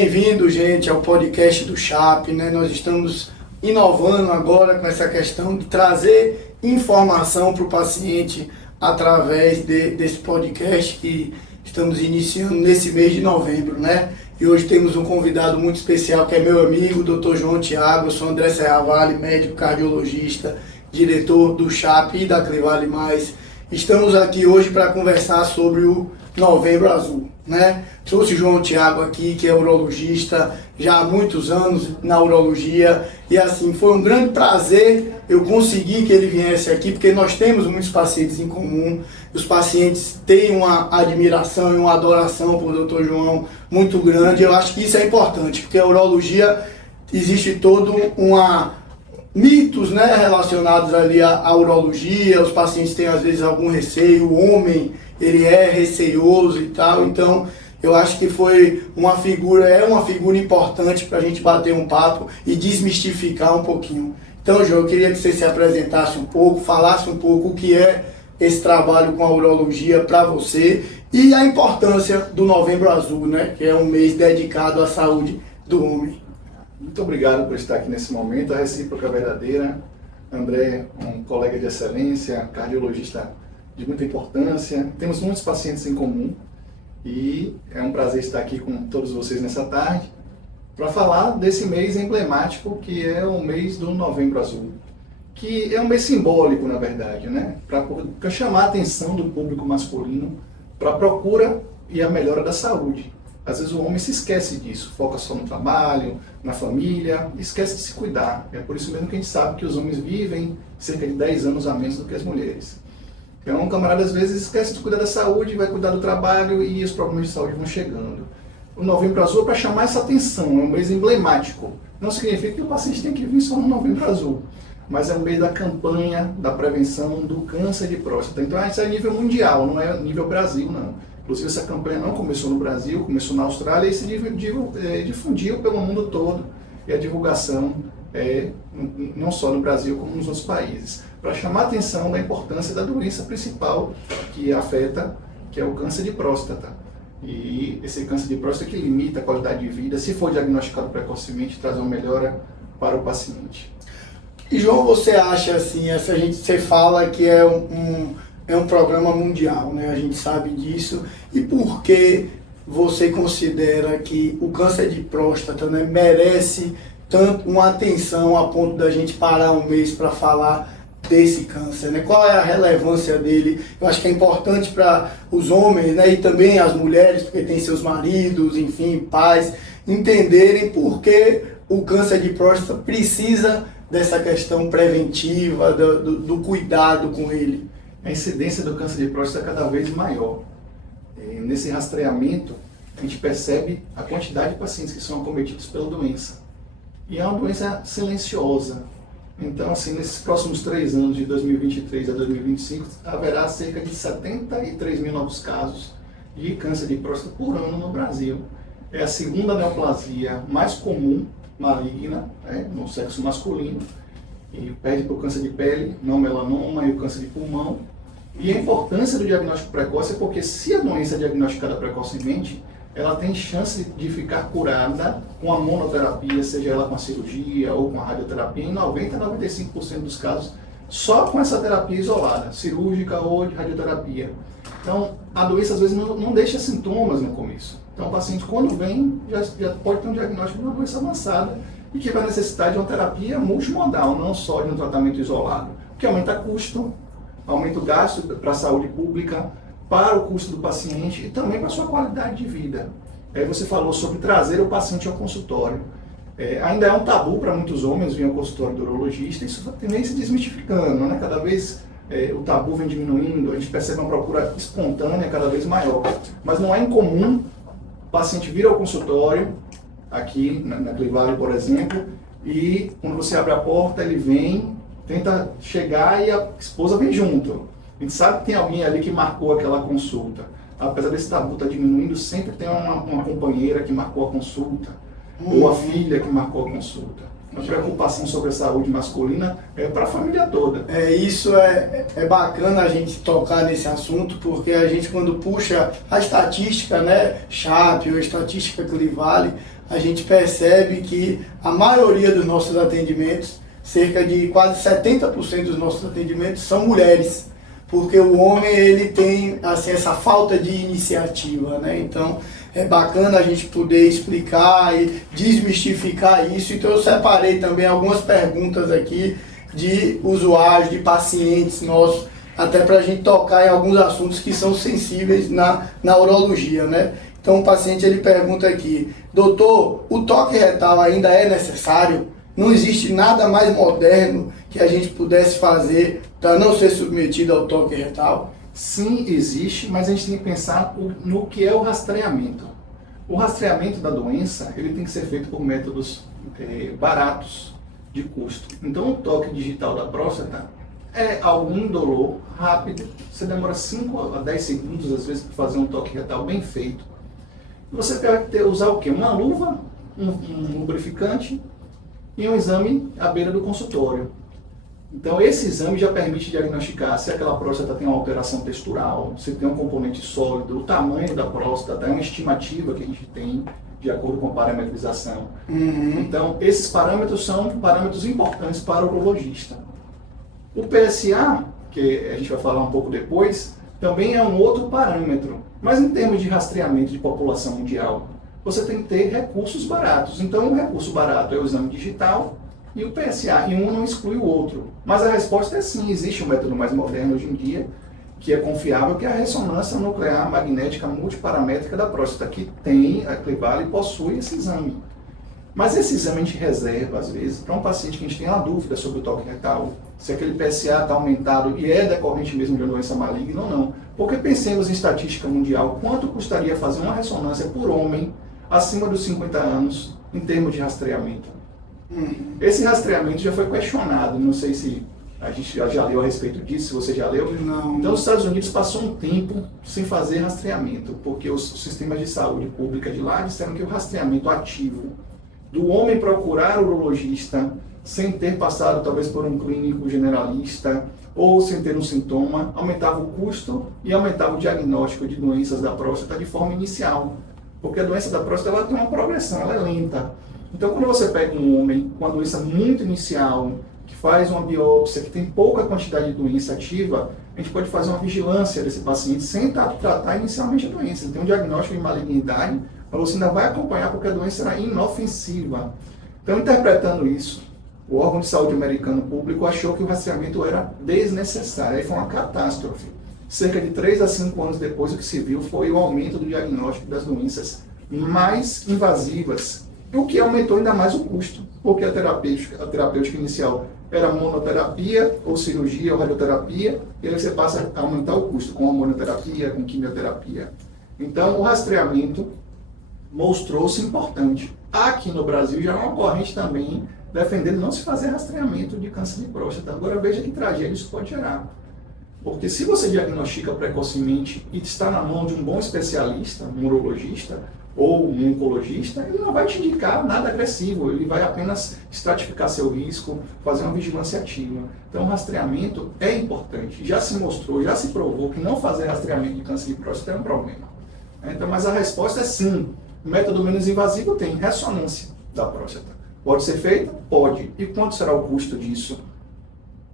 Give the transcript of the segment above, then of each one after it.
Bem-vindo, gente, ao podcast do CHAP, né? Nós estamos inovando agora com essa questão de trazer informação para o paciente através desse podcast que estamos iniciando nesse mês de novembro, né? E hoje temos um convidado muito especial que é meu amigo, Dr. João Thiago. Eu sou André Serravalli, médico cardiologista, diretor do CHAP e da Clivale Mais. Estamos aqui hoje para conversar sobre o Novembro Azul, né? Trouxe o João Thiago aqui, que é urologista já há muitos anos na urologia, e assim, foi um grande prazer eu conseguir que ele viesse aqui, porque nós temos muitos pacientes em comum, os pacientes têm uma admiração e uma adoração por Dr. João muito grande. Eu acho que isso é importante, porque a urologia existe todo mitos, né, relacionados ali à urologia. Os pacientes têm às vezes algum receio, o homem ele é receioso e tal, então eu acho que é uma figura importante para a gente bater um papo e desmistificar um pouquinho. Então, João, eu queria que você se apresentasse um pouco, falasse um pouco o que é esse trabalho com a urologia para você e a importância do Novembro Azul, né, que é um mês dedicado à saúde do homem. Muito obrigado por estar aqui nesse momento, a recíproca é verdadeira. André, um colega de excelência, cardiologista de muita importância, temos muitos pacientes em comum e é um prazer estar aqui com todos vocês nessa tarde para falar desse mês emblemático que é o mês do Novembro Azul, que é um mês simbólico, na verdade, né? Para chamar a atenção do público masculino para a procura e a melhora da saúde. Às vezes o homem se esquece disso, foca só no trabalho, na família, esquece de se cuidar. É por isso mesmo que a gente sabe que os homens vivem cerca de 10 anos a menos do que as mulheres. Então, o camarada às vezes esquece de cuidar da saúde, vai cuidar do trabalho e os problemas de saúde vão chegando. O Novembro Azul é para chamar essa atenção, é um mês emblemático. Não significa que o paciente tem que vir só no Novembro Azul, mas é um mês da campanha da prevenção do câncer de próstata. Então, isso é a nível mundial, não é a nível Brasil, não. Inclusive, essa campanha não começou no Brasil, começou na Austrália e se difundiu pelo mundo todo. E a divulgação é não só no Brasil, como nos outros países. Para chamar a atenção da importância da doença principal que afeta, que é o câncer de próstata. E esse câncer de próstata que limita a qualidade de vida, se for diagnosticado precocemente, traz uma melhora para o paciente. E João, você acha assim, você fala que é um programa mundial, né? A gente sabe disso. E por que você considera que o câncer de próstata, né, merece tanto uma atenção a ponto da gente parar um mês para falar desse câncer, né? Qual é a relevância dele? Eu acho que é importante para os homens, né, e também as mulheres, porque tem seus maridos, enfim, pais, entenderem por que o câncer de próstata precisa dessa questão preventiva, do cuidado com ele. A incidência do câncer de próstata é cada vez maior. Nesse rastreamento, a gente percebe a quantidade de pacientes que são acometidos pela doença. E é uma doença silenciosa. Então, assim, nesses próximos 3 anos, de 2023 a 2025, haverá cerca de 73 mil novos casos de câncer de próstata por ano no Brasil. É a segunda neoplasia mais comum, maligna, no sexo masculino. E perde para o câncer de pele, não melanoma e o câncer de pulmão. E a importância do diagnóstico precoce é porque se a doença é diagnosticada precocemente, ela tem chance de ficar curada com a monoterapia, seja ela com a cirurgia ou com a radioterapia, em 90% a 95% dos casos, só com essa terapia isolada, cirúrgica ou de radioterapia. Então, a doença às vezes não deixa sintomas no começo. Então, o paciente, quando vem, já pode ter um diagnóstico de uma doença avançada e que vai necessitar de uma terapia multimodal, não só de um tratamento isolado, que aumenta custo, aumenta o gasto para a saúde pública, para o custo do paciente e também para a sua qualidade de vida. Aí você falou sobre trazer o paciente ao consultório. Ainda é um tabu para muitos homens vir ao consultório do urologista, isso vem se desmistificando, né? Cada vez o tabu vem diminuindo, a gente percebe uma procura espontânea cada vez maior. Mas não é incomum o paciente vir ao consultório, aqui na Clivale, por exemplo, e quando você abre a porta, ele vem, tenta chegar e a esposa vem junto. A gente sabe que tem alguém ali que marcou aquela consulta. Apesar desse tabu estar diminuindo, sempre tem uma companheira que marcou a consulta, ou a filha que marcou a consulta. A preocupação sobre a saúde masculina é para a família toda. Isso é bacana a gente tocar nesse assunto, porque a gente, quando puxa a estatística, né, CHAP ou a estatística Clivale, a gente percebe que a maioria dos nossos atendimentos, cerca de quase 70% dos nossos atendimentos são mulheres, porque o homem ele tem assim, essa falta de iniciativa, né? Então é bacana a gente poder explicar e desmistificar isso. Então eu separei também algumas perguntas aqui de usuários, de pacientes nossos, até para a gente tocar em alguns assuntos que são sensíveis na urologia, né? Então o paciente ele pergunta aqui: doutor, o toque retal ainda é necessário? Não existe nada mais moderno que a gente pudesse fazer para não ser submetido ao toque retal? Sim, existe, mas a gente tem que pensar no que é o rastreamento. O rastreamento da doença ele tem que ser feito por métodos baratos de custo. Então o toque digital da próstata é algo indolor, rápido, você demora 5 a 10 segundos às vezes para fazer um toque retal bem feito. Você vai usar o quê? Uma luva, um lubrificante e um exame à beira do consultório. Então esse exame já permite diagnosticar se aquela próstata tem uma alteração textural, se tem um componente sólido, o tamanho da próstata, é uma estimativa que a gente tem de acordo com a parametrização. Então esses parâmetros são parâmetros importantes para o urologista. O PSA, que a gente vai falar um pouco depois, também é um outro parâmetro, mas em termos de rastreamento de população mundial, você tem que ter recursos baratos. Então o recurso barato é o exame digital e o PSA, e um não exclui o outro. Mas a resposta é sim, existe um método mais moderno hoje em dia, que é confiável, que é a ressonância nuclear magnética multiparamétrica da próstata, que tem a Clivale e possui esse exame. Mas esse exame a gente reserva, às vezes, para um paciente que a gente tem uma dúvida sobre o toque retal, se aquele PSA está aumentado e é decorrente mesmo de uma doença maligna ou não. Porque pensemos em estatística mundial, quanto custaria fazer uma ressonância por homem acima dos 50 anos em termos de rastreamento? Esse rastreamento já foi questionado, não sei se a gente já leu a respeito disso, se você já leu. Não. Então os Estados Unidos passou um tempo sem fazer rastreamento, porque os sistemas de saúde pública de lá disseram que o rastreamento ativo do homem procurar o urologista sem ter passado talvez por um clínico generalista ou sem ter um sintoma, aumentava o custo e aumentava o diagnóstico de doenças da próstata de forma inicial. Porque a doença da próstata ela tem uma progressão, ela é lenta. Então quando você pega um homem com uma doença muito inicial, que faz uma biópsia, que tem pouca quantidade de doença ativa, a gente pode fazer uma vigilância desse paciente sem tratar inicialmente a doença. Ele tem um diagnóstico de malignidade, mas você ainda vai acompanhar porque a doença era inofensiva. Então, interpretando isso, o órgão de saúde americano público achou que o rastreamento era desnecessário. Aí foi uma catástrofe. Cerca de 3 a 5 anos depois, o que se viu foi o aumento do diagnóstico das doenças mais invasivas, o que aumentou ainda mais o custo, porque a terapêutica inicial era monoterapia, ou cirurgia, ou radioterapia, e aí você passa a aumentar o custo com hormonioterapia, com quimioterapia. Então, o rastreamento mostrou-se importante. Aqui no Brasil já é uma corrente também defendendo não se fazer rastreamento de câncer de próstata. Agora veja que tragédia isso pode gerar. Porque se você diagnostica precocemente e está na mão de um bom especialista, um urologista ou um oncologista, ele não vai te indicar nada agressivo, ele vai apenas estratificar seu risco, fazer uma vigilância ativa. Então o rastreamento é importante. Já se mostrou, já se provou que não fazer rastreamento de câncer de próstata é um problema. Então, mas a resposta é sim. O método menos invasivo tem ressonância da próstata. Pode ser feita? Pode. E quanto será o custo disso?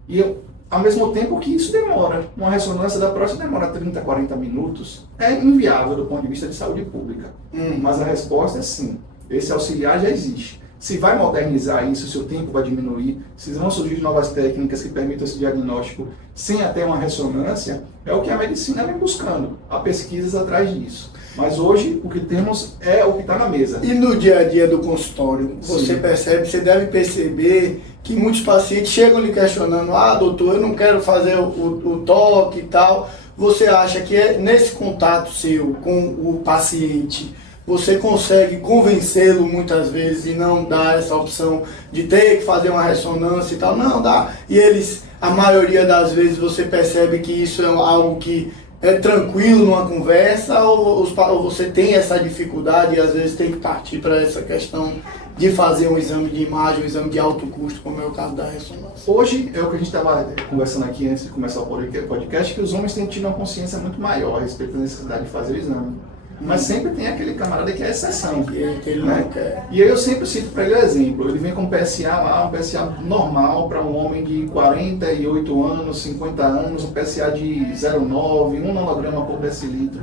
E ao mesmo tempo que isso demora. Uma ressonância da próstata demora 30, 40 minutos. É inviável do ponto de vista de saúde pública. Mas a resposta é sim. Esse auxiliar já existe. Se vai modernizar isso, se o tempo vai diminuir, se vão surgir novas técnicas que permitam esse diagnóstico sem até uma ressonância, é o que a medicina vem buscando. Há pesquisas atrás disso. Mas hoje o que temos é o que está na mesa. E no dia a dia do consultório, você percebe, você deve perceber que muitos pacientes chegam lhe questionando: ah, doutor, eu não quero fazer o toque e tal. Você acha que nesse contato seu com o paciente, você consegue convencê-lo muitas vezes e não dar essa opção de ter que fazer uma ressonância e tal? Não, dá. E eles, a maioria das vezes, você percebe que isso é algo que é tranquilo numa conversa, ou você tem essa dificuldade e às vezes tem que partir para essa questão de fazer um exame de imagem, um exame de alto custo, como é o caso da ressonância? Hoje, é o que a gente estava conversando aqui antes de começar o podcast, que os homens têm tido uma consciência muito maior a respeito da necessidade de fazer o exame. Mas sempre tem aquele camarada que é exceção. Que ele né? não quer. E aí eu sempre cito para ele o exemplo. Ele vem com PSA lá, um PSA normal para um homem de 48 anos, 50 anos, um PSA de 0,9, 1 nanograma por decilitro.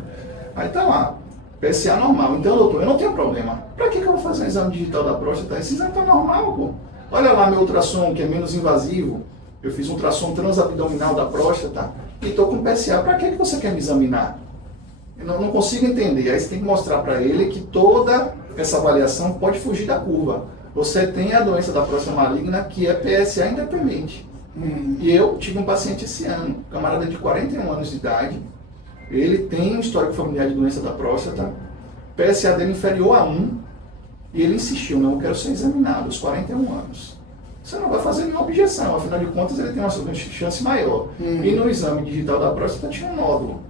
Aí tá lá, PSA normal. Então, doutor, eu não tenho problema. Para que eu vou fazer um exame digital da próstata? Esse exame tá normal, pô. Olha lá meu ultrassom, que é menos invasivo. Eu fiz um ultrassom transabdominal da próstata e estou com PSA. Para que você quer me examinar? Eu não consigo entender. Aí você tem que mostrar para ele que toda essa avaliação pode fugir da curva. Você tem a doença da próstata maligna, que é PSA independente. E eu tive um paciente esse ano, um camarada de 41 anos de idade. Ele tem um histórico familiar de doença da próstata. PSA dele inferior a 1. E ele insistiu, não, eu quero ser examinado aos 41 anos. Você não vai fazer nenhuma objeção, afinal de contas ele tem uma chance maior. E no exame digital da próstata tinha um nódulo.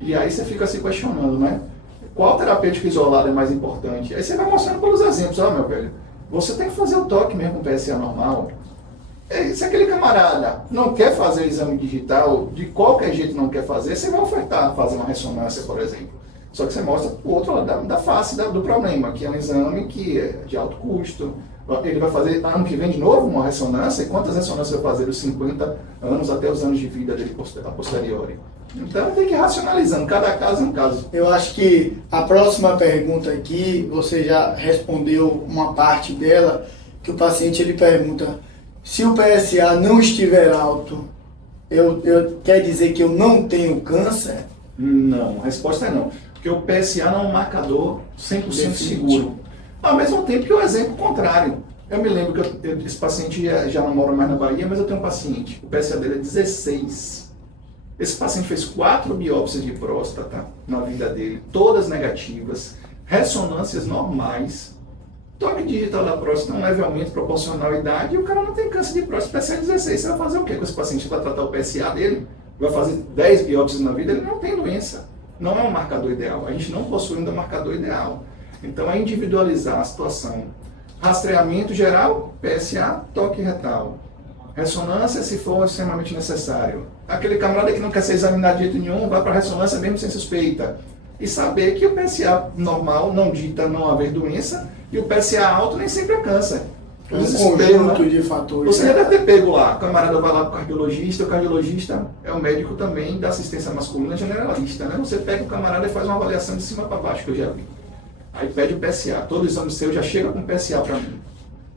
E aí você fica se questionando, né? Qual terapêutico isolado é mais importante? Aí você vai mostrando pelos exemplos, ó, meu velho, você tem que fazer o toque mesmo com PSA normal. Se aquele camarada não quer fazer exame digital, de qualquer jeito não quer fazer, você vai ofertar fazer uma ressonância, por exemplo. Só que você mostra o outro lado da face do problema, que é um exame que é de alto custo. Ele vai fazer ano que vem de novo uma ressonância, e quantas ressonâncias vai fazer dos 50 anos até os anos de vida dele a posteriori? Então tem que ir racionalizando, cada caso é um caso. Eu acho que a próxima pergunta aqui, você já respondeu uma parte dela, que o paciente ele pergunta, se o PSA não estiver alto, quer dizer que eu não tenho câncer? Não, a resposta é não. Porque o PSA não é um marcador 100% seguro. Ao mesmo tempo que o exemplo contrário. Eu me lembro que esse paciente já não mora mais na Bahia, mas eu tenho um paciente, o PSA dele é 16. Esse paciente fez 4 biópsias de próstata na vida dele, todas negativas, ressonâncias normais, toque digital da próstata um levemente proporcional à idade, e o cara não tem câncer de próstata, PSA 16. Você vai fazer o quê com esse paciente? Vai tratar o PSA dele? Vai fazer 10 biópsias na vida? Ele não tem doença. Não é um marcador ideal. A gente não possui ainda um marcador ideal. Então é individualizar a situação. Rastreamento geral, PSA, toque retal. Ressonância, se for extremamente necessário. Aquele camarada que não quer ser examinado de jeito nenhum, vai para a ressonância mesmo sem suspeita. E saber que o PSA normal não dita não haver doença, e o PSA alto nem sempre é câncer. Um conjunto de fatores. Você já deve ter pego lá, o camarada vai lá para o cardiologista é o médico também da assistência masculina generalista, né? Você pega o camarada e faz uma avaliação de cima para baixo, que eu já vi. Aí pede o PSA, todo exame seu já chega com PSA para mim.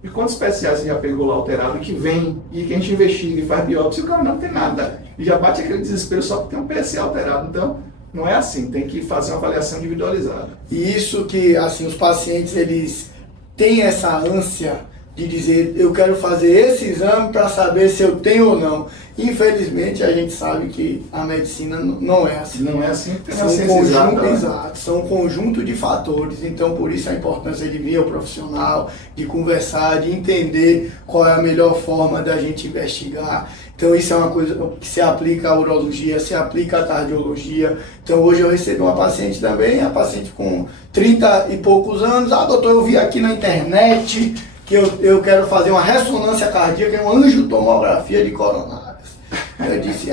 E quantos PSA você já pegou lá alterado, que vem, e que a gente investiga e faz biópsia, e o cara não tem nada. E já bate aquele desespero só porque tem um PSA alterado. Então, não é assim, tem que fazer uma avaliação individualizada. E isso que, assim, os pacientes, eles têm essa ânsia de dizer, eu quero fazer esse exame para saber se eu tenho ou não. Infelizmente, a gente sabe que a medicina não é assim. Não é assim, porque são são um conjunto de fatores. Então, por isso a importância de vir ao profissional, de conversar, de entender qual é a melhor forma da gente investigar. Então, isso é uma coisa que se aplica à urologia, se aplica à cardiologia. Então, hoje eu recebi uma paciente também, a paciente com 30 e poucos anos. Doutor, eu vi aqui na internet que eu quero fazer uma ressonância cardíaca, uma angiotomografia de coronárias. Eu disse,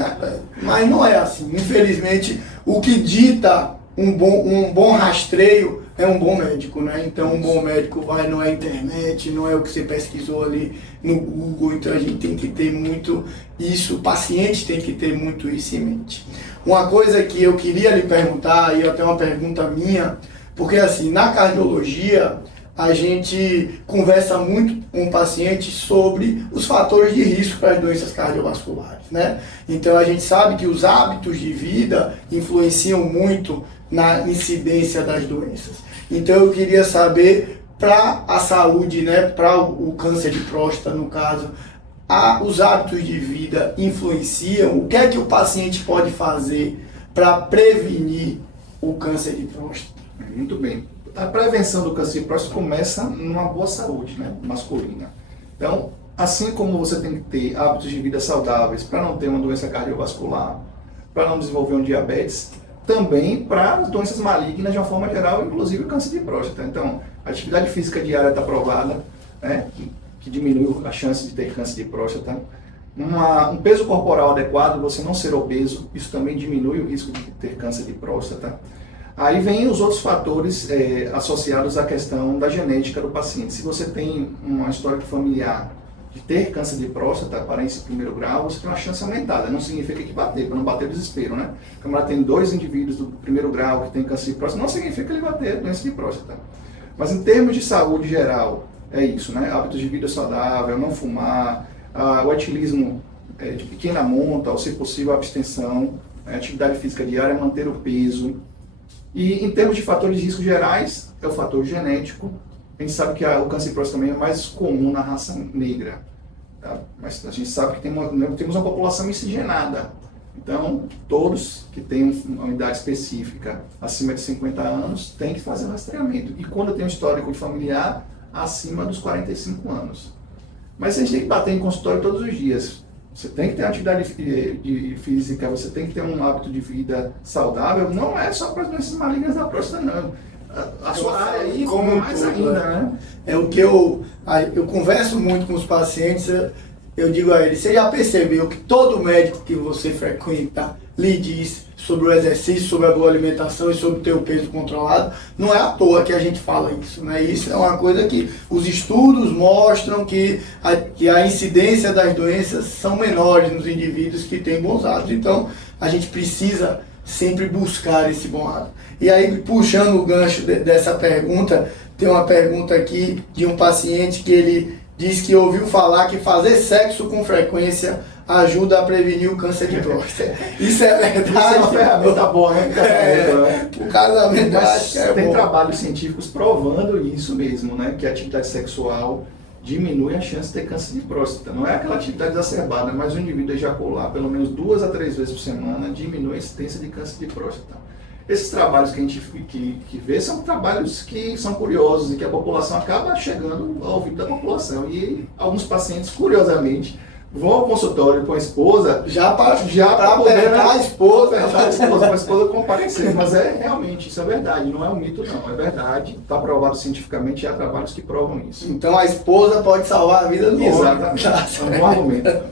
mas não é assim. Infelizmente, o que dita um bom rastreio é um bom médico, né? Então, um bom médico não é a internet, não é o que você pesquisou ali no Google. Então, a gente tem que ter muito isso, o paciente tem que ter muito isso em mente. Uma coisa que eu queria lhe perguntar, e até uma pergunta minha, porque assim, na cardiologia, a gente conversa muito com o paciente sobre os fatores de risco para as doenças cardiovasculares, né? Então a gente sabe que os hábitos de vida influenciam muito na incidência das doenças. Então eu queria saber, para a saúde, né, para o câncer de próstata no caso, os hábitos de vida influenciam? O que é que o paciente pode fazer para prevenir o câncer de próstata? Muito bem. A prevenção do câncer de próstata começa numa boa saúde, né, masculina. Então, assim como você tem que ter hábitos de vida saudáveis para não ter uma doença cardiovascular, para não desenvolver um diabetes, também para as doenças malignas de uma forma geral, inclusive o câncer de próstata. Então, a atividade física diária está provada, né, que diminui a chance de ter câncer de próstata. Um peso corporal adequado, você não ser obeso, isso também diminui o risco de ter câncer de próstata. Aí vem os outros fatores associados à questão da genética do paciente. Se você tem uma história familiar de ter câncer de próstata, aparência de primeiro grau, você tem uma chance aumentada. Não significa que bater, para não bater o desespero, né? O camarada tem 2 indivíduos do primeiro grau que tem câncer de próstata, não significa que ele vai ter doença de próstata. Mas em termos de saúde geral, é isso, né? Hábitos de vida saudável, não fumar, o atilismo de pequena monta, ou se possível a abstenção, atividade física diária, manter o peso. E em termos de fatores de risco gerais, é o fator genético. A gente sabe que o câncer de próstata também é mais comum na raça negra, tá? Mas a gente sabe que temos uma população miscigenada. Então, todos que têm uma idade específica acima de 50 anos têm que fazer o rastreamento. E quando tem um histórico familiar, acima dos 45 anos. Mas a gente tem que bater em consultório todos os dias. Você tem que ter atividade física, você tem que ter um hábito de vida saudável. Não é só para as doenças malignas da próstata, não. A sua área aí, como mais ainda, né? É o que eu converso muito com os pacientes, eu digo a eles, você já percebeu que todo médico que você frequenta lhe diz sobre o exercício, sobre a boa alimentação e sobre o teu peso controlado? Não é à toa que a gente fala isso, né? Isso é uma coisa que os estudos mostram que a incidência das doenças são menores nos indivíduos que têm bons hábitos. Então, a gente precisa sempre buscar esse bom hábito. E aí, puxando o gancho dessa pergunta, tem uma pergunta aqui de um paciente que ele diz que ouviu falar que fazer sexo com frequência ajuda a prevenir o câncer de próstata. Isso é verdade? Isso é uma ferramenta boa, né? O casamento, eu acho que é tem bom. trabalhos científicos provando isso mesmo, né? Que a atividade sexual diminui a chance de ter câncer de próstata. Não é aquela atividade exacerbada, mas o indivíduo ejacular pelo menos 2 a 3 vezes por semana diminui a incidência de câncer de próstata. Esses trabalhos que a gente que vê são trabalhos que são curiosos e que a população acaba chegando ao ouvido da população. E alguns pacientes, curiosamente, vão ao consultório com a esposa já para poder apertar a esposa, para a esposa comparecer. Mas realmente, isso é verdade, não é um mito não, é verdade, está provado cientificamente e há trabalhos que provam isso. Então a esposa pode salvar a vida do homem. Exatamente, é um bom argumento.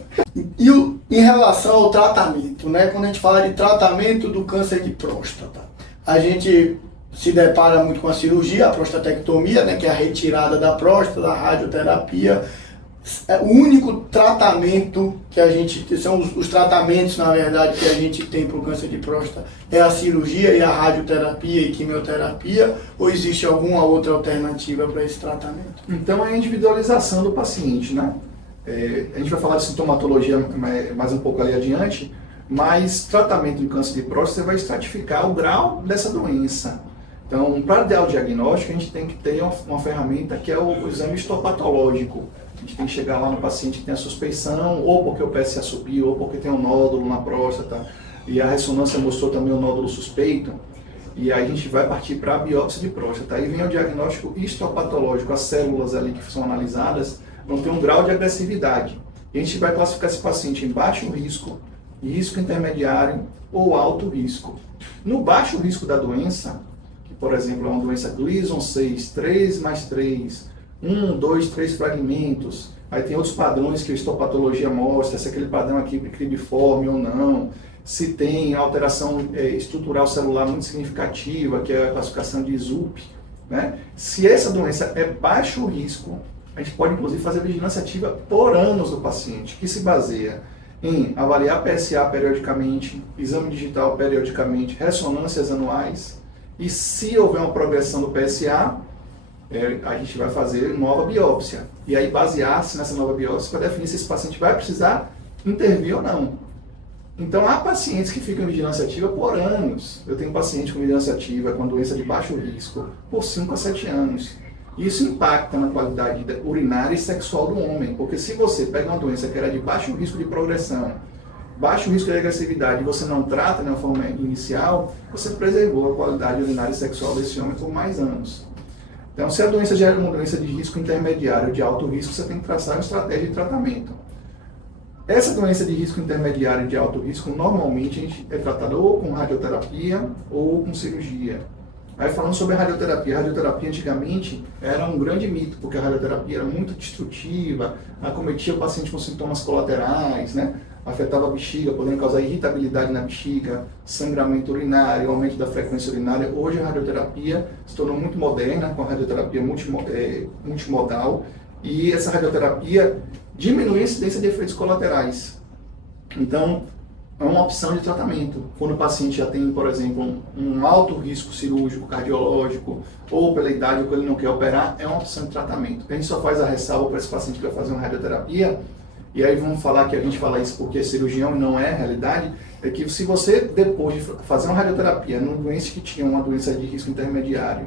E em relação ao tratamento, né? Quando a gente fala de tratamento do câncer de próstata, a gente se depara muito com a cirurgia, a prostatectomia, né? Que é a retirada da próstata, a radioterapia. O único tratamento que a gente, são os tratamentos, na verdade, que a gente tem para o câncer de próstata é a cirurgia e a radioterapia e quimioterapia, ou existe alguma outra alternativa para esse tratamento? Então é a individualização do paciente, né? A gente vai falar de sintomatologia mais um pouco ali adiante, mas tratamento de câncer de próstata você vai estratificar o grau dessa doença. Então, para dar o diagnóstico, a gente tem que ter uma ferramenta que é o exame histopatológico. A gente tem que chegar lá no paciente que tem a suspeição, ou porque o PSA subiu, ou porque tem um nódulo na próstata, e a ressonância mostrou também o nódulo suspeito, e aí a gente vai partir para a biópsia de próstata. Aí vem o diagnóstico histopatológico, as células ali que são analisadas vão ter um grau de agressividade. E a gente vai classificar esse paciente em baixo risco, risco intermediário ou alto risco. No baixo risco da doença, que por exemplo é uma doença Gleason 6, 3+3, 1, 2, 3 fragmentos, aí tem outros padrões que a histopatologia mostra, se aquele padrão aqui é cribriforme ou não, se tem alteração estrutural celular muito significativa, que é a classificação de ZUP, né? Se essa doença é baixo risco, a gente pode inclusive fazer vigilância ativa por anos do paciente, que se baseia em avaliar PSA periodicamente, exame digital periodicamente, ressonâncias anuais, e se houver uma progressão do PSA, a gente vai fazer nova biópsia. E aí basear-se nessa nova biópsia para definir se esse paciente vai precisar intervir ou não. Então há pacientes que ficam em vigilância ativa por anos. Eu tenho paciente com vigilância ativa com doença de baixo risco por 5 a 7 anos. Isso impacta na qualidade urinária e sexual do homem, porque se você pega uma doença que era de baixo risco de progressão, baixo risco de agressividade, e você não trata de uma forma inicial, você preservou a qualidade urinária e sexual desse homem por mais anos. Então, se a doença já é uma doença de risco intermediário, de alto risco, você tem que traçar uma estratégia de tratamento. Essa doença de risco intermediário e de alto risco, normalmente a gente é tratado ou com radioterapia ou com cirurgia. Aí falando sobre a radioterapia antigamente era um grande mito, porque a radioterapia era muito destrutiva, acometia o paciente com sintomas colaterais, né? afetava a bexiga, podendo causar irritabilidade na bexiga, sangramento urinário, aumento da frequência urinária. Hoje a radioterapia se tornou muito moderna, com a radioterapia multimodal, e essa radioterapia diminui a incidência de efeitos colaterais. Então, é uma opção de tratamento. Quando o paciente já tem, por exemplo, um alto risco cirúrgico, cardiológico, ou pela idade, ou que ele não quer operar, é uma opção de tratamento. A gente só faz a ressalva para esse paciente que vai fazer uma radioterapia, e aí vamos falar que a gente fala isso porque é cirurgião e não é realidade, é que se você, depois de fazer uma radioterapia num doente que tinha uma doença de risco intermediário,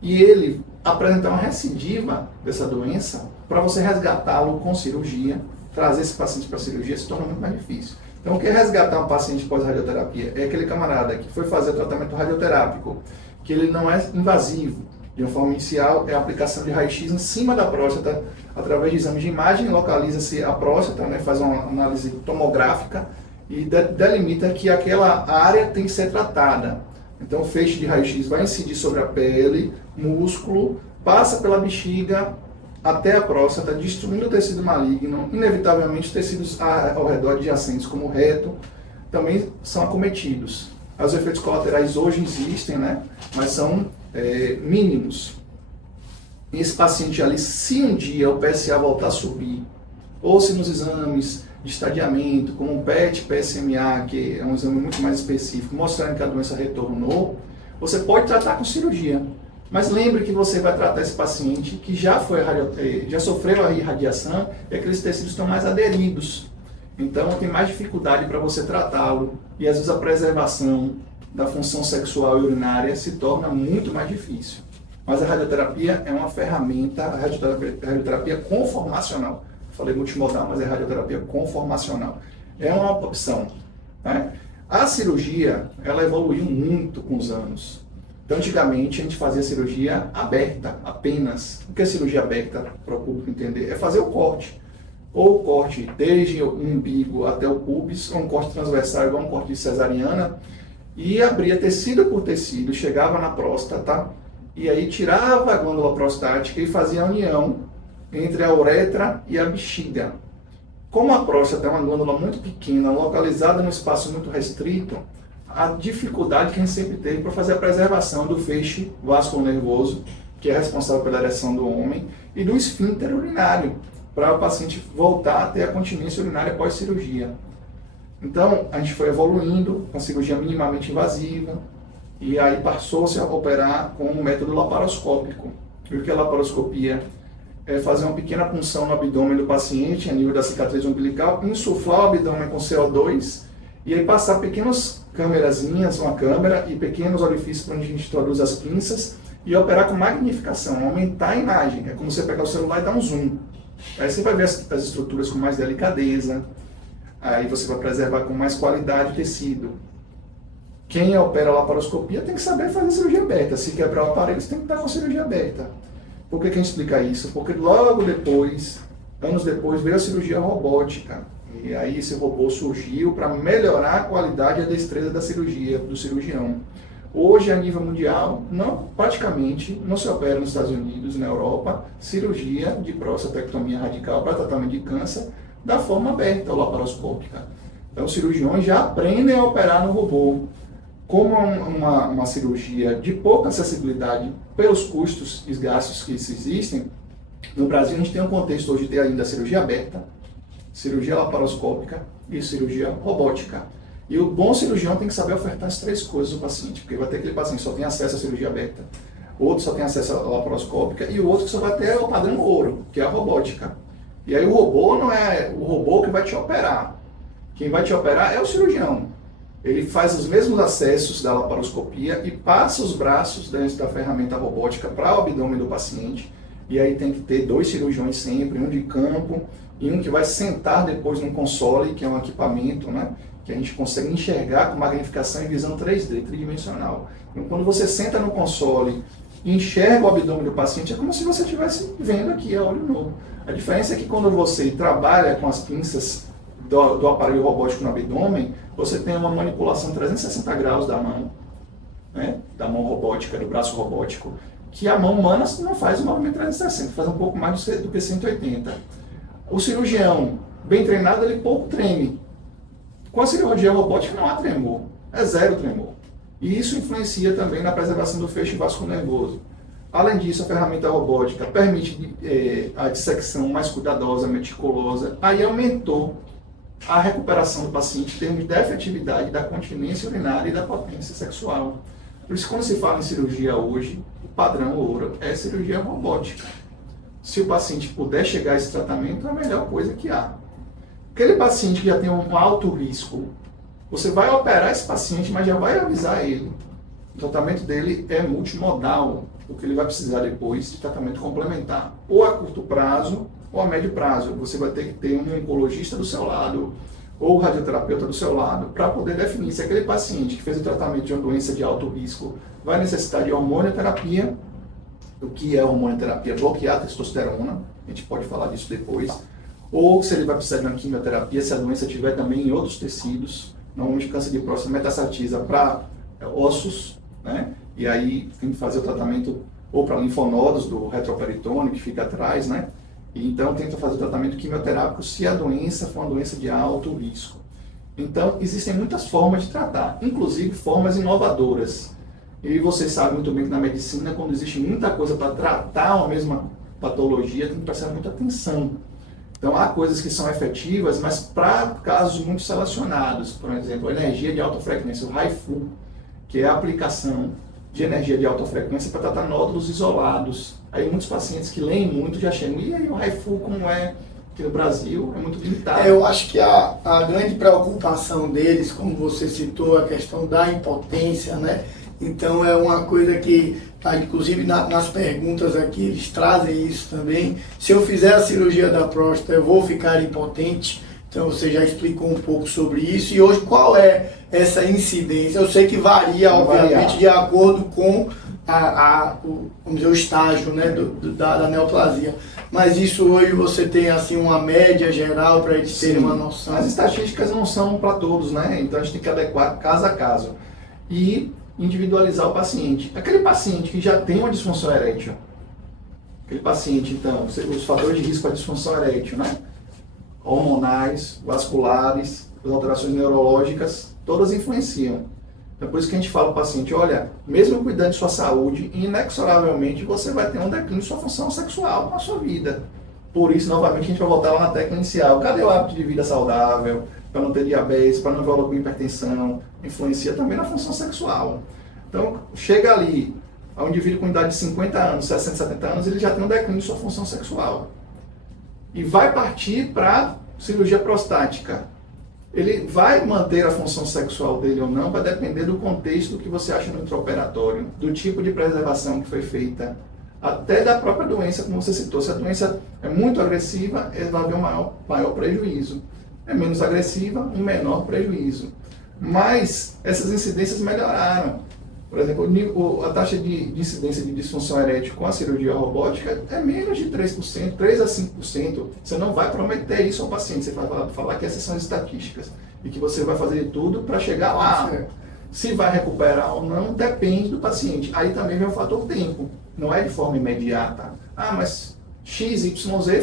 e ele apresentar uma recidiva dessa doença, para você resgatá-lo com cirurgia, trazer esse paciente para a cirurgia, se torna muito mais difícil. Então, o que é resgatar um paciente pós-radioterapia? É aquele camarada que foi fazer o tratamento radioterápico, que ele não é invasivo. De uma forma inicial, é a aplicação de raio-x em cima da próstata, através de exames de imagem, localiza-se a próstata, né, faz uma análise tomográfica e delimita que aquela área tem que ser tratada. Então, o feixe de raio-x vai incidir sobre a pele, músculo, passa pela bexiga, até a próstata, destruindo o tecido maligno, inevitavelmente tecidos ao redor adjacentes, como o reto, também são acometidos. Os efeitos colaterais hoje existem, né? Mas são mínimos. Esse paciente ali, se um dia o PSA voltar a subir, ou se nos exames de estadiamento, como o PET, PSMA, que é um exame muito mais específico, mostrarem que a doença retornou, você pode tratar com cirurgia. Mas lembre que você vai tratar esse paciente que já sofreu a irradiação e aqueles tecidos estão mais aderidos. Então tem mais dificuldade para você tratá-lo e às vezes a preservação da função sexual e urinária se torna muito mais difícil. Mas a radioterapia é uma ferramenta, a radioterapia conformacional. Falei multimodal, mas é radioterapia conformacional. É uma opção, né? A cirurgia, ela evoluiu muito com os anos. Então, antigamente, a gente fazia cirurgia aberta, apenas. O que é cirurgia aberta, para o público entender? É fazer o corte. Ou o corte desde o umbigo até o púbis, ou um corte transversal, igual um corte de cesariana, e abria tecido por tecido, chegava na próstata, e aí tirava a glândula prostática e fazia a união entre a uretra e a bexiga. Como a próstata é uma glândula muito pequena, localizada num espaço muito restrito, a dificuldade que a gente sempre teve para fazer a preservação do feixe vasculonervoso, que é responsável pela ereção do homem, e do esfíncter urinário, para o paciente voltar a ter a continência urinária pós-cirurgia. Então, a gente foi evoluindo com a cirurgia minimamente invasiva, e aí passou-se a operar com o método laparoscópico. E o que é laparoscopia? É fazer uma pequena punção no abdômen do paciente, a nível da cicatriz umbilical, insuflar o abdômen com CO2, e aí passar pequenas câmerazinhas, uma câmera e pequenos orifícios para onde a gente introduz as pinças e operar com magnificação, aumentar a imagem. É como você pegar o celular e dar um zoom. Aí você vai ver as estruturas com mais delicadeza, aí você vai preservar com mais qualidade o tecido. Quem opera laparoscopia tem que saber fazer cirurgia aberta. Se quebrar o aparelho, você tem que estar com cirurgia aberta. Por que a gente explica isso? Porque logo depois, anos depois, veio a cirurgia robótica. E aí esse robô surgiu para melhorar a qualidade e a destreza da cirurgia, do cirurgião. Hoje, a nível mundial, praticamente não se opera nos Estados Unidos e na Europa cirurgia de prostatectomia radical para tratamento de câncer da forma aberta ou laparoscópica. Então, os cirurgiões já aprendem a operar no robô. Como uma cirurgia de pouca acessibilidade pelos custos e gastos que existem, no Brasil a gente tem um contexto hoje de ter ainda a cirurgia aberta, cirurgia laparoscópica e cirurgia robótica. E o bom cirurgião tem que saber ofertar as três coisas ao paciente, porque vai ter aquele paciente que só tem acesso à cirurgia aberta, outro só tem acesso à laparoscópica e o outro que só vai ter o padrão ouro, que é a robótica. E aí o robô não é o robô que vai te operar. Quem vai te operar é o cirurgião. Ele faz os mesmos acessos da laparoscopia e passa os braços dentro da ferramenta robótica para o abdômen do paciente. E aí tem que ter 2 cirurgiões sempre, um de campo e um que vai sentar depois num console, que é um equipamento, né, que a gente consegue enxergar com magnificação e visão 3D, tridimensional. Então, quando você senta no console e enxerga o abdômen do paciente, é como se você estivesse vendo aqui a olho nu. A diferença é que quando você trabalha com as pinças do aparelho robótico no abdômen, você tem uma manipulação 360 graus da mão, né, da mão robótica, do braço robótico, que a mão humana não faz o movimento 360, faz um pouco mais do que 180. O cirurgião, bem treinado, ele pouco treme. Com a cirurgia robótica não há tremor, é zero tremor. E isso influencia também na preservação do feixe vascular-nervoso. Além disso, a ferramenta robótica permite a dissecção mais cuidadosa, meticulosa. Aí aumentou a recuperação do paciente em termos de efetividade da continência urinária e da potência sexual. Por isso, quando se fala em cirurgia hoje, o padrão ouro é cirurgia robótica. Se o paciente puder chegar a esse tratamento, é a melhor coisa que há. Aquele paciente que já tem um alto risco, você vai operar esse paciente, mas já vai avisar ele. O tratamento dele é multimodal, porque ele vai precisar depois de tratamento complementar, ou a curto prazo ou a médio prazo. Você vai ter que ter um oncologista do seu lado, ou o radioterapeuta do seu lado, para poder definir se aquele paciente que fez o tratamento de uma doença de alto risco vai necessitar de hormonioterapia, o que é hormonioterapia? Bloquear a testosterona, a gente pode falar disso depois, ou se ele vai precisar de uma quimioterapia, se a doença tiver também em outros tecidos. Normalmente o câncer de próstata metastatiza para ossos, né? E aí tem que fazer o tratamento ou para linfonodos do retroperitônio, que fica atrás, né? E então tenta fazer o tratamento quimioterápico se a doença for uma doença de alto risco. Então existem muitas formas de tratar, inclusive formas inovadoras. E você sabe muito bem que na medicina, quando existe muita coisa para tratar uma mesma patologia, tem que prestar muita atenção. Então há coisas que são efetivas, mas para casos muito selecionados. Por exemplo, a energia de alta frequência, o HIFU, que é a aplicação de energia de alta frequência para tratar nódulos isolados. Aí muitos pacientes que leem muito já chegam, e aí o HIFU como é? Aqui no Brasil é muito limitado. Eu acho que a grande preocupação deles, como você citou, a questão da impotência, né? Então é uma coisa que, inclusive nas perguntas aqui, eles trazem isso também. Se eu fizer a cirurgia da próstata, eu vou ficar impotente? Então você já explicou um pouco sobre isso. E hoje qual é essa incidência? Eu sei que varia, obviamente, de acordo com vamos dizer, o estágio, né, da neoplasia. Mas isso hoje você tem assim uma média geral para eles terem uma noção? As estatísticas não são para todos, né? Então a gente tem que adequar caso a caso. E individualizar o paciente. Aquele paciente que já tem uma disfunção erétil, aquele paciente, então, os fatores de risco para disfunção erétil, né? Hormonais, vasculares, as alterações neurológicas, todas influenciam. Então, por isso que a gente fala ao paciente, olha, mesmo cuidando de sua saúde, inexoravelmente você vai ter um declínio de sua função sexual na sua vida. Por isso, novamente, a gente vai voltar lá na tecla inicial. Cadê o hábito de vida saudável? Para não ter diabetes, para não evoluir com hipertensão, influencia também na função sexual. Então, chega ali, a um indivíduo com idade de 50 anos, 60, 70 anos, ele já tem um declínio de sua função sexual. E vai partir para cirurgia prostática. Ele vai manter a função sexual dele ou não, vai depender do contexto que você acha no intraoperatório, do tipo de preservação que foi feita, até da própria doença, como você citou. Se a doença é muito agressiva, ele vai haver um maior prejuízo. É menos agressiva, um menor prejuízo. Mas essas incidências melhoraram. Por exemplo, a taxa de incidência de disfunção erétil com a cirurgia robótica é menos de 3%, 3 a 5%. Você não vai prometer isso ao paciente, você vai falar que essas são as estatísticas e que você vai fazer de tudo para chegar lá. Se vai recuperar ou não, depende do paciente. Aí também vem o fator tempo, não é de forma imediata. Mas XYZ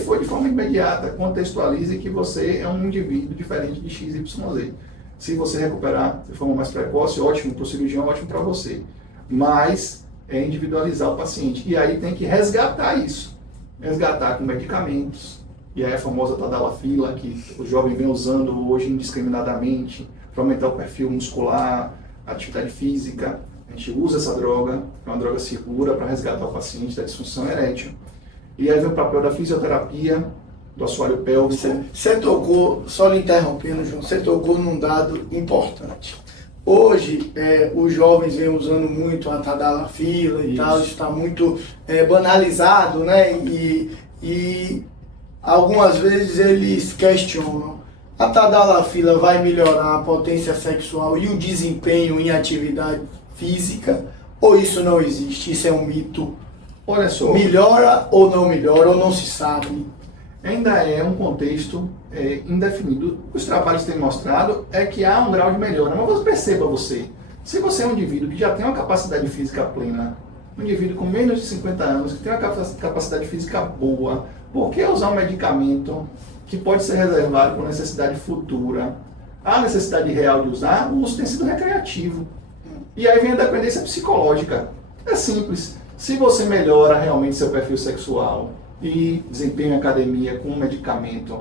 foi de forma imediata. Contextualize que você é um indivíduo diferente de XYZ. Se você recuperar de forma mais precoce, ótimo para o cirurgião, ótimo para você. Mas é individualizar o paciente. E aí tem que resgatar isso. Resgatar com medicamentos. E aí a famosa tadalafila, que o jovem vem usando hoje indiscriminadamente, para aumentar o perfil muscular, atividade física. A gente usa essa droga, é uma droga segura para resgatar o paciente da disfunção erétil. E aí vem o papel da fisioterapia, do assoalho pélvico. Você tocou, só lhe interrompendo, João, você tocou num dado importante. Hoje, os jovens vêm usando muito a tadalafila e tal, isso está muito banalizado, né? E algumas vezes eles questionam, a tadalafila vai melhorar a potência sexual e o desempenho em atividade física, ou isso não existe, isso é um mito? Olha só. Melhora ou não se sabe? Ainda é um contexto indefinido. Os trabalhos têm mostrado que há um grau de melhora, mas perceba se você é um indivíduo que já tem uma capacidade física plena, um indivíduo com menos de 50 anos, que tem uma capacidade física boa, por que usar um medicamento que pode ser reservado por necessidade futura? a necessidade real de usar, o uso tem sido recreativo. E aí vem a dependência psicológica. É simples. Se você melhora realmente seu perfil sexual e desempenha academia com um medicamento,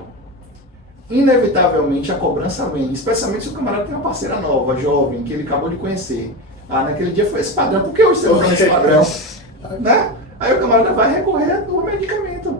inevitavelmente a cobrança vem, especialmente se o camarada tem uma parceira nova, jovem, que ele acabou de conhecer. Naquele dia foi esse padrão. Por que hoje você usa esse padrão? Né? Aí o camarada vai recorrer ao medicamento.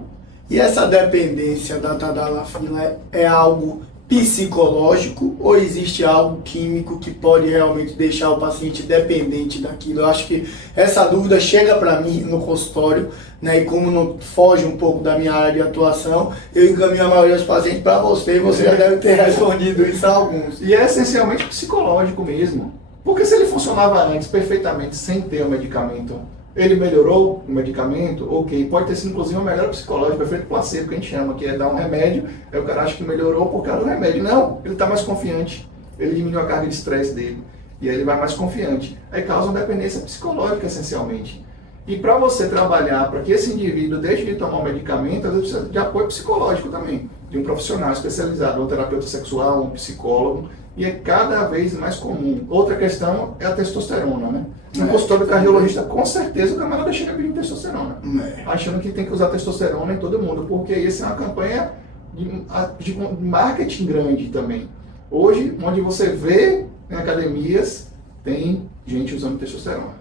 E essa dependência da tadalafila é algo psicológico ou existe algo químico que pode realmente deixar o paciente dependente daquilo? Eu acho que essa dúvida chega para mim no consultório, né? E como não foge um pouco da minha área de atuação, eu encaminho a maioria dos pacientes para você e você já deve ter respondido isso a alguns. E é essencialmente psicológico mesmo. Porque se ele funcionava antes perfeitamente sem ter o medicamento, ele melhorou o medicamento, ok, pode ter sido inclusive uma melhora psicológica, efeito placebo, que a gente chama, que é dar um remédio, aí o cara acha que melhorou por causa do remédio. Não, ele está mais confiante, ele diminuiu a carga de estresse dele, e aí ele vai mais confiante. Aí causa uma dependência psicológica, essencialmente. E para você trabalhar, para que esse indivíduo deixe de tomar o medicamento, às vezes precisa de apoio psicológico também, de um profissional especializado, um terapeuta sexual, um psicólogo, e é cada vez mais comum. Outra questão é a testosterona, né? No consultório cardiologista, com certeza o camarada chega pedindo testosterona, achando que tem que usar testosterona em todo mundo, porque essa é uma campanha de marketing grande também. Hoje, onde você vê em academias, tem gente usando testosterona.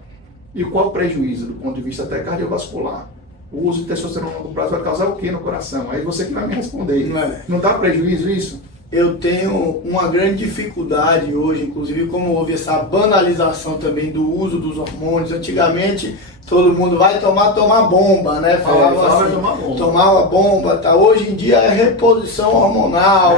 E qual o prejuízo do ponto de vista até cardiovascular? O uso de testosterona a longo prazo vai causar o que no coração? Aí você que vai me responder. Não dá prejuízo isso? Eu tenho uma grande dificuldade hoje, inclusive como houve essa banalização também do uso dos hormônios. Antigamente todo mundo vai tomar bomba, né? Falava assim, tomar uma bomba, tá? Hoje em dia é reposição hormonal.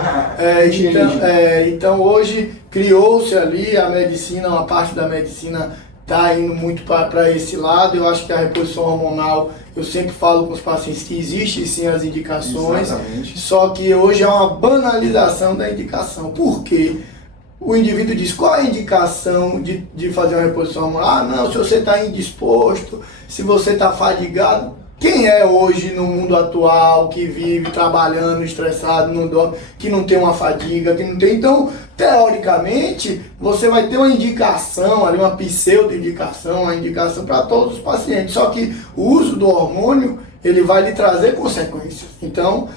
Então hoje criou-se ali a medicina, uma parte da medicina está indo muito para esse lado. Eu acho que a reposição hormonal, eu sempre falo com os pacientes que existem sim as indicações, exatamente. Só que hoje é uma banalização da indicação. Por quê? O indivíduo diz, qual é a indicação de fazer uma reposição hormonal? Ah, não, se você está indisposto, se você está fadigado. Quem é hoje no mundo atual que vive trabalhando, estressado, não dorme, que não tem uma fadiga, que não tem... Então, teoricamente, você vai ter uma indicação, ali uma pseudo-indicação, uma indicação para todos os pacientes. Só que o uso do hormônio, ele vai lhe trazer consequências. Então,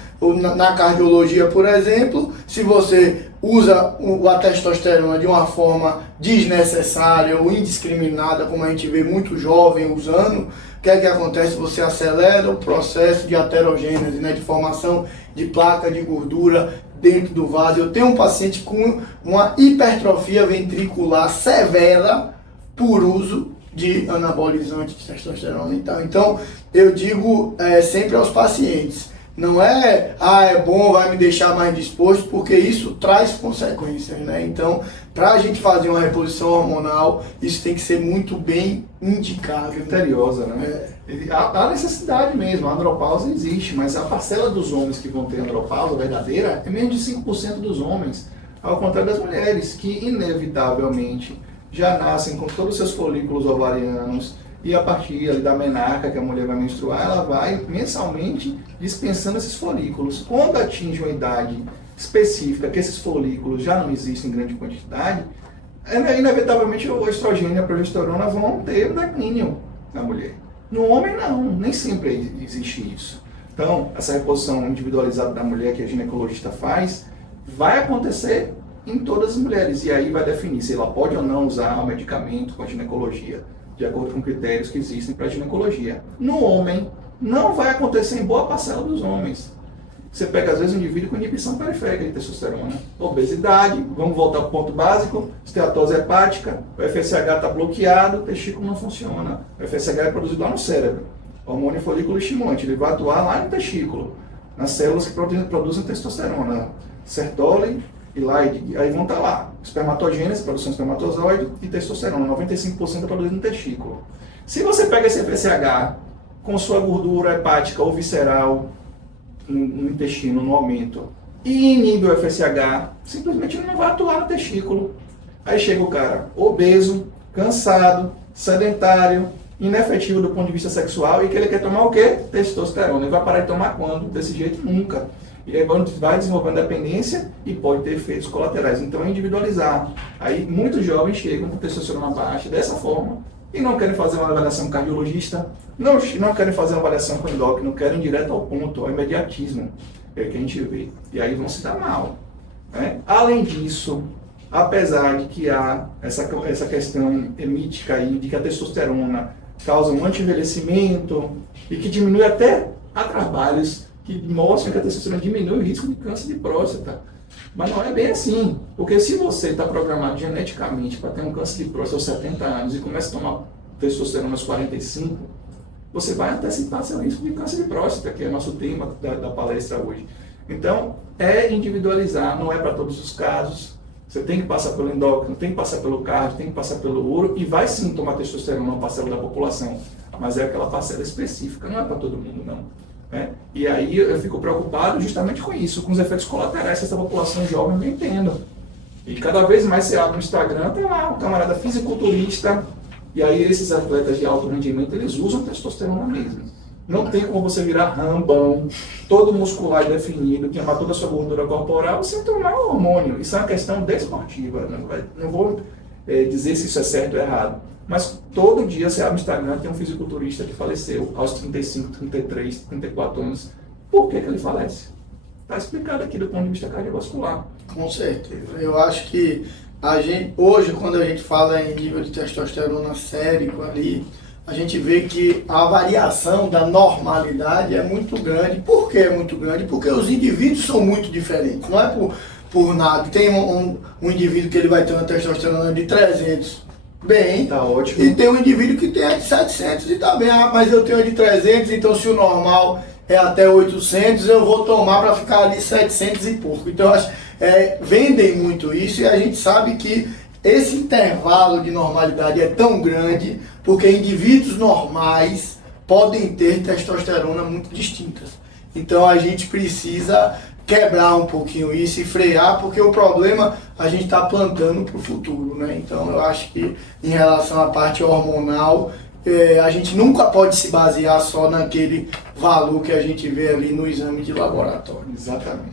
na cardiologia, por exemplo, se você usa a testosterona de uma forma desnecessária ou indiscriminada, como a gente vê muito jovem usando, o que é que acontece? Você acelera o processo de aterogênese, né, de formação de placa de gordura dentro do vaso. Eu tenho um paciente com uma hipertrofia ventricular severa por uso de anabolizante de testosterona e tal. Então, eu digo sempre aos pacientes, não é, é bom, vai me deixar mais disposto, porque isso traz consequências, né? Então, para a gente fazer uma reposição hormonal, isso tem que ser muito bem indicado. Criteriosa, né? Há necessidade mesmo, a andropausa existe, mas a parcela dos homens que vão ter andropausa verdadeira é menos de 5% dos homens, ao contrário das mulheres, que inevitavelmente já nascem com todos os seus folículos ovarianos, e a partir ali da menarca que a mulher vai menstruar, ela vai mensalmente dispensando esses folículos. Quando atinge uma idade específica, que esses folículos já não existem em grande quantidade, inevitavelmente o estrogênio e a progesterona vão ter declínio na mulher. No homem não, nem sempre existe isso. Então, essa reposição individualizada da mulher que a ginecologista faz, vai acontecer em todas as mulheres, e aí vai definir se ela pode ou não usar o medicamento com a ginecologia, de acordo com critérios que existem para a ginecologia. No homem, não vai acontecer em boa parcela dos homens. Você pega, às vezes, um indivíduo com inibição periférica de testosterona, obesidade, vamos voltar para o ponto básico, esteatose hepática, o FSH está bloqueado, o testículo não funciona. O FSH é produzido lá no cérebro, hormônio folículo estimulante, ele vai atuar lá no testículo, nas células que produzem testosterona, Sertoli e Leydig, aí vão estar lá, espermatogênese, produção de espermatozoide e testosterona, 95% é produzido no testículo. Se você pega esse FSH com sua gordura hepática ou visceral no intestino, no aumento, e inibe o FSH, simplesmente ele não vai atuar no testículo. Aí chega o cara obeso, cansado, sedentário, inefetivo do ponto de vista sexual, e que ele quer tomar o quê? Testosterona. Ele vai parar de tomar quando? Desse jeito? Nunca. E aí vai desenvolvendo dependência e pode ter efeitos colaterais. Então é individualizar. Aí muitos jovens chegam com testosterona baixa dessa forma e não querem fazer uma avaliação cardiologista, não querem fazer uma avaliação com endócrino, querem direto ao ponto, ao imediatismo, é que a gente vê. E aí vão se dar mal. Né? Além disso, apesar de que há essa questão mítica aí de que a testosterona causa um anti-envelhecimento e que diminui até a trabalhos que mostram que a testosterona diminui o risco de câncer de próstata. Mas não é bem assim, porque se você está programado geneticamente para ter um câncer de próstata aos 70 anos e começa a tomar testosterona aos 45, você vai antecipar seu risco de câncer de próstata, que é o nosso tema da palestra hoje. Então, é individualizar, não é para todos os casos. Você tem que passar pelo endócrino, tem que passar pelo cardio, tem que passar pelo uro e vai sim tomar testosterona, uma parcela da população, mas é aquela parcela específica, não é para todo mundo não. Né? E aí eu fico preocupado justamente com isso, com os efeitos colaterais que essa população jovem vem tendo. E cada vez mais você abre no Instagram, tem lá um camarada fisiculturista, e aí esses atletas de alto rendimento, eles usam testosterona mesmo. Não tem como você virar rambão, todo muscular e definido, queimar toda a sua gordura corporal sem tomar o hormônio. Isso é uma questão desportiva. Não vou dizer se isso é certo ou errado. Mas todo dia você abre o Instagram, tem um fisiculturista que faleceu aos 35, 33, 34 anos. Por que ele falece? Está explicado aqui do ponto de vista cardiovascular. Com certeza. Eu acho que hoje, quando a gente fala em nível de testosterona sérico ali, a gente vê que a variação da normalidade é muito grande. Por que é muito grande? Porque os indivíduos são muito diferentes. Não é por nada. Tem um indivíduo que ele vai ter uma testosterona de 300, bem, tá ótimo. E tem um indivíduo que tem a de 700 e tá bem. Mas eu tenho a de 300, então se o normal é até 800, eu vou tomar para ficar ali 700 e pouco. Então, vendem muito isso e a gente sabe que esse intervalo de normalidade é tão grande porque indivíduos normais podem ter testosterona muito distintas. Então a gente precisa quebrar um pouquinho isso e frear, porque o problema a gente está plantando para o futuro, né? Então eu acho que em relação à parte hormonal, a gente nunca pode se basear só naquele valor que a gente vê ali no exame de laboratório. Exatamente.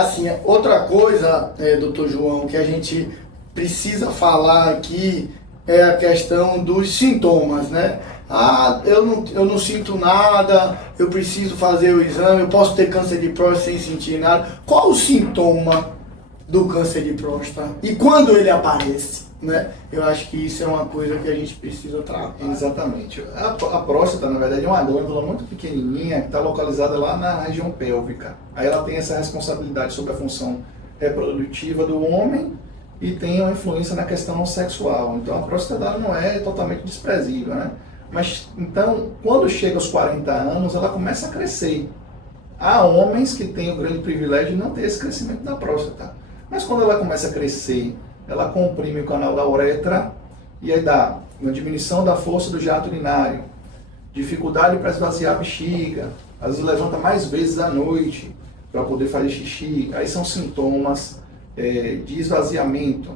Assim, outra coisa, doutor João, que a gente precisa falar aqui é a questão dos sintomas, né? Eu não sinto nada, eu preciso fazer o exame, eu posso ter câncer de próstata sem sentir nada. Qual o sintoma do câncer de próstata? E quando ele aparece? Né? Eu acho que isso é uma coisa que a gente precisa tratar. Exatamente. A próstata, na verdade, é uma glândula muito pequenininha que está localizada lá na região pélvica. Aí ela tem essa responsabilidade sobre a função reprodutiva do homem e tem uma influência na questão sexual. Então a próstata não é totalmente desprezível, né? Mas então, quando chega aos 40 anos, ela começa a crescer. Há homens que têm o grande privilégio de não ter esse crescimento da próstata. Mas quando ela começa a crescer, ela comprime o canal da uretra e aí dá uma diminuição da força do jato urinário, dificuldade para esvaziar a bexiga, às vezes levanta mais vezes à noite para poder fazer xixi. Aí são sintomas de esvaziamento.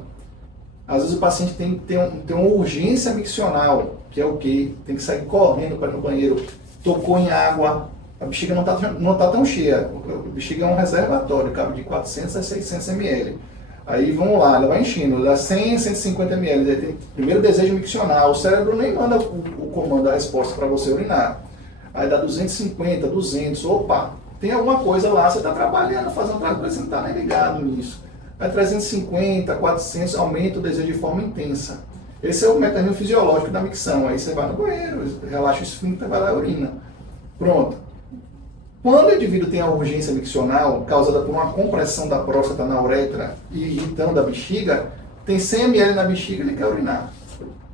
Às vezes o paciente tem uma urgência miccional, que é o quê? Tem que sair correndo para ir no banheiro, tocou em água, a bexiga não tá tão cheia, a bexiga é um reservatório, cabe de 400 a 600 ml. Aí vamos lá, ela vai enchendo, dá 100 a 150 ml, aí tem primeiro desejo miccional, o cérebro nem manda o comando, a resposta para você urinar. Aí dá 250, 200, opa, tem alguma coisa lá, você está trabalhando, fazendo outra coisa, você não está nem ligado nisso. Aí 350, 400, aumenta o desejo de forma intensa. Esse é o mecanismo fisiológico da micção. Aí você vai no banheiro, relaxa o esfíncter, vai lá e urina. Pronto. Quando o indivíduo tem a urgência miccional, causada por uma compressão da próstata na uretra e irritando a bexiga, tem 100 ml na bexiga e ele quer urinar.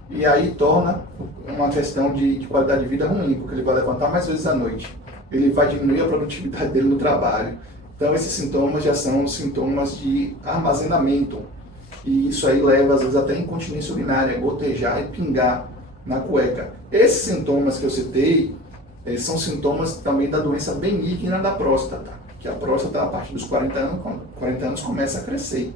E aí torna uma questão de qualidade de vida ruim, porque ele vai levantar mais vezes à noite. Ele vai diminuir a produtividade dele no trabalho. Então esses sintomas já são sintomas de armazenamento. E isso aí leva às vezes até incontinência urinária, gotejar e pingar na cueca. Esses sintomas que eu citei são sintomas também da doença benigna da próstata, que a próstata a partir dos 40 anos começa a crescer.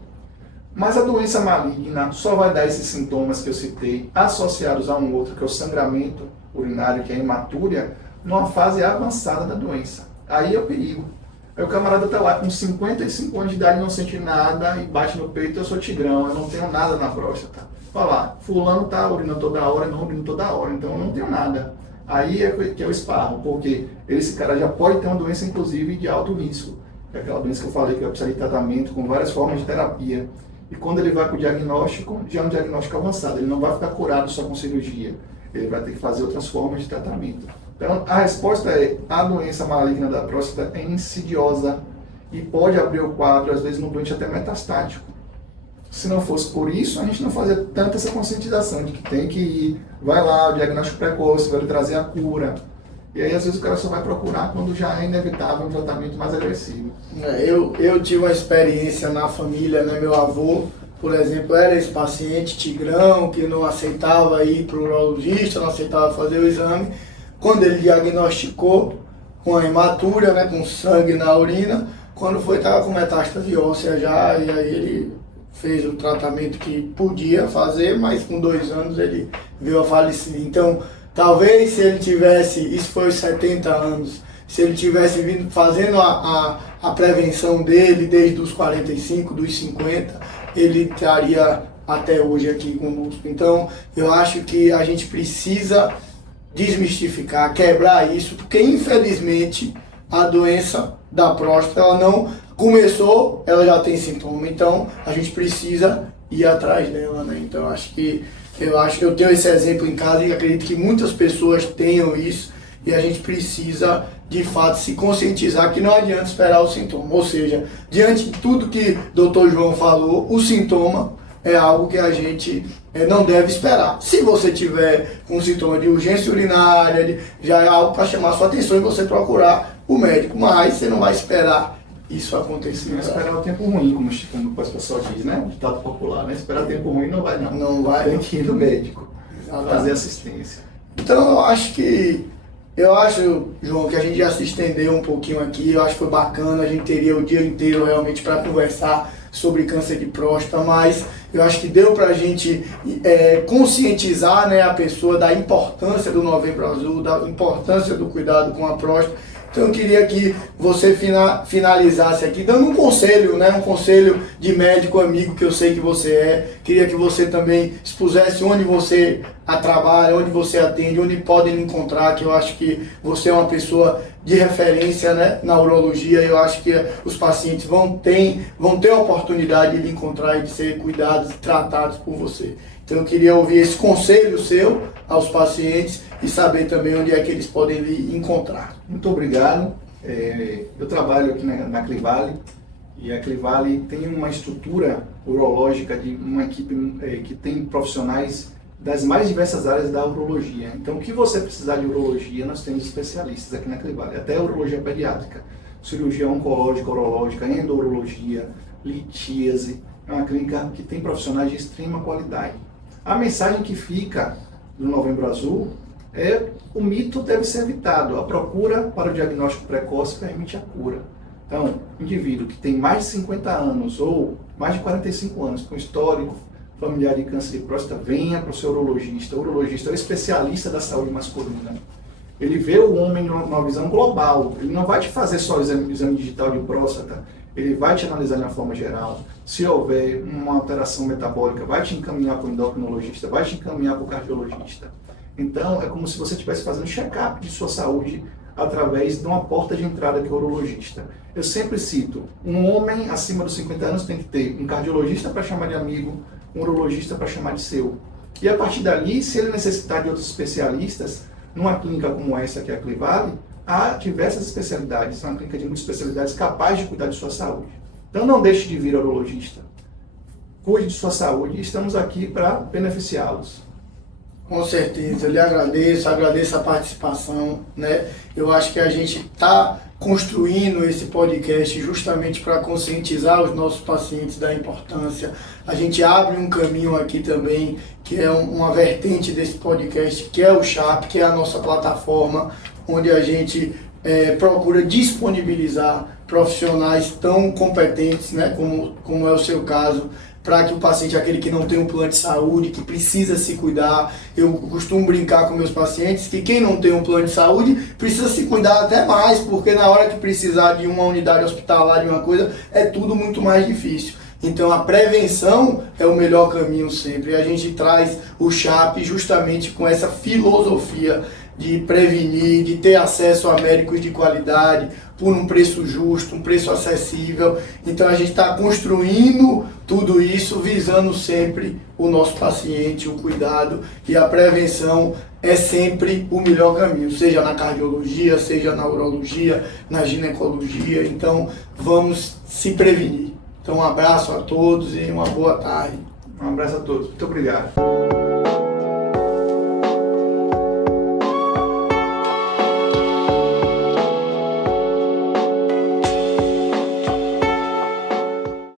Mas a doença maligna só vai dar esses sintomas que eu citei associados a um outro, que é o sangramento urinário, que é a hematúria, numa fase avançada da doença. Aí é o perigo. Aí o camarada tá lá com 55 anos de idade, não sente nada e bate no peito, eu sou tigrão, eu não tenho nada na próstata. Fala lá, fulano tá urinando toda hora, não urina toda hora, então eu não tenho nada. Aí é que eu esparro, porque esse cara já pode ter uma doença, inclusive, de alto risco. É aquela doença que eu falei que vai precisar de tratamento com várias formas de terapia. E quando ele vai para o diagnóstico, já é um diagnóstico avançado, ele não vai ficar curado só com cirurgia, ele vai ter que fazer outras formas de tratamento. Então, a resposta é, a doença maligna da próstata é insidiosa e pode abrir o quadro, às vezes, num doente até metastático. Se não fosse por isso, a gente não fazia tanta essa conscientização de que tem que ir, vai lá, o diagnóstico precoce, vai lhe trazer a cura. E aí, às vezes, o cara só vai procurar quando já é inevitável um tratamento mais agressivo. Eu tive uma experiência na família, né? Meu avô, por exemplo, era esse paciente tigrão que não aceitava ir para o urologista, não aceitava fazer o exame. Quando ele diagnosticou com a hematúria, né, com sangue na urina, quando foi, estava com metástase óssea já, e aí ele fez o tratamento que podia fazer, mas com 2 anos ele veio a falecer. Então, talvez se ele tivesse, isso foi aos 70 anos, se ele tivesse vindo fazendo a prevenção dele desde os 45, dos 50, ele estaria até hoje aqui conosco. Então, eu acho que a gente precisa desmistificar, quebrar isso, porque infelizmente a doença da próstata, ela não começou, ela já tem sintoma, então a gente precisa ir atrás dela, né? Então eu tenho esse exemplo em casa e acredito que muitas pessoas tenham isso e a gente precisa de fato se conscientizar que não adianta esperar o sintoma, ou seja, diante de tudo que o Dr. João falou, o sintoma é algo que a gente não deve esperar. Se você tiver com sintoma de urgência urinária, já é algo para chamar sua atenção e você procurar o médico, mas você não vai esperar isso acontecer. Não esperar o tempo ruim, como o pessoal diz, né? O ditado popular, né? Esperar o tempo ruim não vai não. Não vai. Tem que ir no médico, Exatamente. fazer assistência. Então eu acho, João, que a gente já se estendeu um pouquinho aqui, eu acho que foi bacana, a gente teria o dia inteiro realmente para conversar sobre câncer de próstata, mas eu acho que deu para a gente conscientizar, né, a pessoa da importância do Novembro Azul, da importância do cuidado com a próstata. Então eu queria que você finalizasse aqui dando um conselho, né, um conselho de médico amigo que eu sei que você é. Queria que você também expusesse onde você trabalha, onde você atende, onde podem lhe encontrar, que eu acho que você é uma pessoa de referência, né, na urologia. Eu acho que os pacientes vão ter a oportunidade de lhe encontrar e de ser cuidados e tratados por você. Então eu queria ouvir esse conselho seu aos pacientes e saber também onde é que eles podem lhe encontrar. Muito obrigado. Eu trabalho aqui na Clivale e a Clivale tem uma estrutura urológica de uma equipe que tem profissionais das mais diversas áreas da urologia. Então, o que você precisar de urologia, nós temos especialistas aqui na Clivale, até urologia pediátrica, cirurgia oncológica, urológica, endourologia, litíase. É uma clínica que tem profissionais de extrema qualidade. A mensagem que fica do Novembro Azul é: o mito deve ser evitado. A procura para o diagnóstico precoce permite a cura. Então, indivíduo que tem mais de 50 anos ou mais de 45 anos com histórico familiar de câncer de próstata, venha para o seu urologista. O urologista é o especialista da saúde masculina. Ele vê o homem numa visão global. Ele não vai te fazer só o exame digital de próstata. Ele vai te analisar de uma forma geral. Se houver uma alteração metabólica, vai te encaminhar para o endocrinologista, vai te encaminhar para o cardiologista. Então, é como se você estivesse fazendo check-up de sua saúde através de uma porta de entrada que é o urologista. Eu sempre cito, um homem acima dos 50 anos tem que ter um cardiologista para chamar de amigo, um urologista para chamar de seu. E a partir dali, se ele necessitar de outros especialistas, numa clínica como essa que é a Clivale, há diversas especialidades, é uma clínica de muitas especialidades capaz de cuidar de sua saúde. Então não deixe de vir ao urologista. Cuide de sua saúde e estamos aqui para beneficiá-los. Com certeza, eu lhe agradeço a participação, né? Eu acho que a gente está construindo esse podcast justamente para conscientizar os nossos pacientes da importância. A gente abre um caminho aqui também, que é uma vertente desse podcast, que é o CHAP, que é a nossa plataforma, onde a gente procura disponibilizar profissionais tão competentes, né, como é o seu caso, para que o paciente, aquele que não tem um plano de saúde, que precisa se cuidar. Eu costumo brincar com meus pacientes que quem não tem um plano de saúde precisa se cuidar até mais, porque na hora que precisar de uma unidade hospitalar, de uma coisa, é tudo muito mais difícil. Então a prevenção é o melhor caminho sempre. E a gente traz o CHAP justamente com essa filosofia de prevenir, de ter acesso a médicos de qualidade, por um preço justo, um preço acessível. Então a gente está construindo tudo isso visando sempre o nosso paciente, o cuidado, e a prevenção é sempre o melhor caminho, seja na cardiologia, seja na urologia, na ginecologia. Então vamos se prevenir. Então um abraço a todos e uma boa tarde. Um abraço a todos. Muito obrigado.